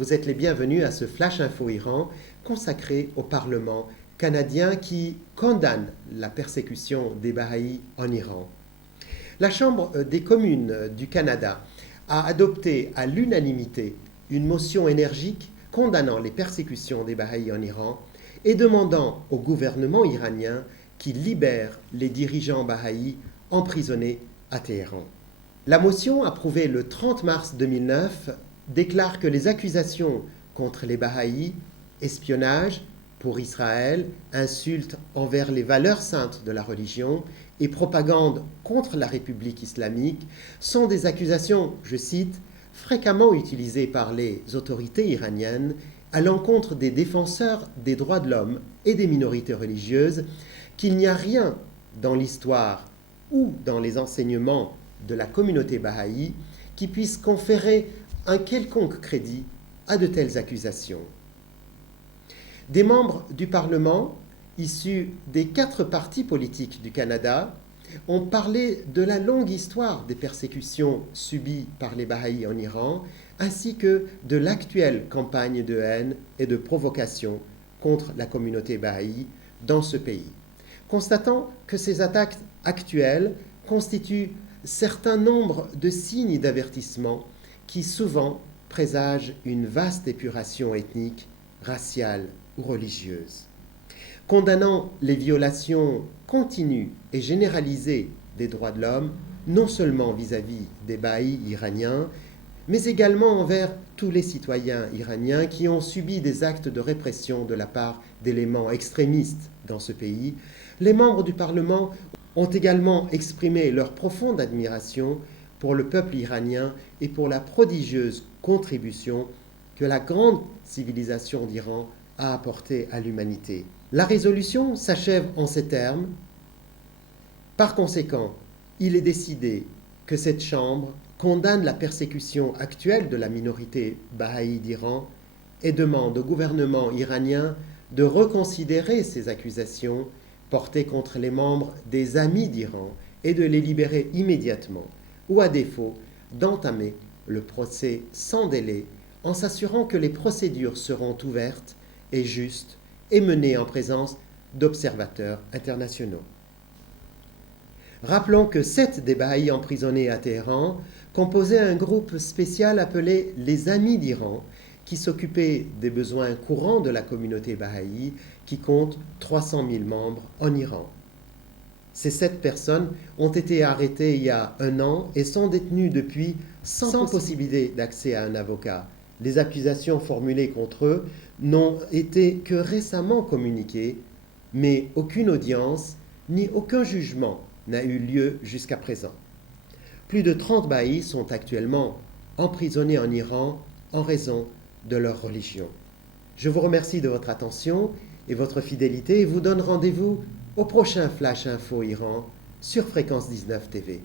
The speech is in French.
vous êtes les bienvenus à ce Flash Info Iran consacré au Parlement canadien qui condamne la persécution des Bahaïs en Iran. La Chambre des communes du Canada a adopté à l'unanimité une motion énergique condamnant les persécutions des Bahaïs en Iran et demandant au gouvernement iranien qu'il libère les dirigeants Bahaïs emprisonnés à Téhéran. La motion, approuvée le 30 mars 2009, déclare que les accusations contre les Bahaïs, espionnage pour Israël, insultes envers les valeurs saintes de la religion et propagande contre la République islamique sont des accusations, je cite, fréquemment utilisées par les autorités iraniennes à l'encontre des défenseurs des droits de l'homme et des minorités religieuses, qu'il n'y a rien dans l'histoire ou dans les enseignements de la communauté bahaï qui puisse conférer un quelconque crédit à de telles accusations. Des membres du Parlement, issus des 4 partis politiques du Canada, ont parlé de la longue histoire des persécutions subies par les Bahaïs en Iran, ainsi que de l'actuelle campagne de haine et de provocation contre la communauté bahaï dans ce pays, constatant que ces attaques actuelles constituent certain nombre de signes d'avertissement qui souvent présagent une vaste épuration ethnique, raciale ou religieuse. Condamnant les violations continues et généralisées des droits de l'homme, non seulement vis-à-vis des Bahaïs iraniens, mais également envers tous les citoyens iraniens qui ont subi des actes de répression de la part d'éléments extrémistes dans ce pays, les membres du Parlement ont également exprimé leur profonde admiration pour le peuple iranien et pour la prodigieuse contribution que la grande civilisation d'Iran a apportée à l'humanité. La résolution s'achève en ces termes. Par conséquent, il est décidé que cette Chambre condamne la persécution actuelle de la minorité bahaï d'Iran et demande au gouvernement iranien de reconsidérer ces accusations portées contre les membres des Amis d'Iran et de les libérer immédiatement, ou à défaut d'entamer le procès sans délai en s'assurant que les procédures seront ouvertes et justes et menées en présence d'observateurs internationaux. Rappelons que 7 des Bahaïs emprisonnés à Téhéran composaient un groupe spécial appelé les Amis d'Iran, qui s'occupait des besoins courants de la communauté bahaï, qui compte 300 000 membres en Iran. Ces 7 personnes ont été arrêtées il y a 1 an et sont détenues depuis sans possibilité d'accès à un avocat. Les accusations formulées contre eux n'ont été que récemment communiquées, mais aucune audience ni aucun jugement n'a eu lieu jusqu'à présent. Plus de 30 Bahaïs sont actuellement emprisonnés en Iran en raison de leur religion. Je vous remercie de votre attention et votre fidélité et vous donne rendez-vous au prochain Flash Info Iran sur Fréquence 19 TV.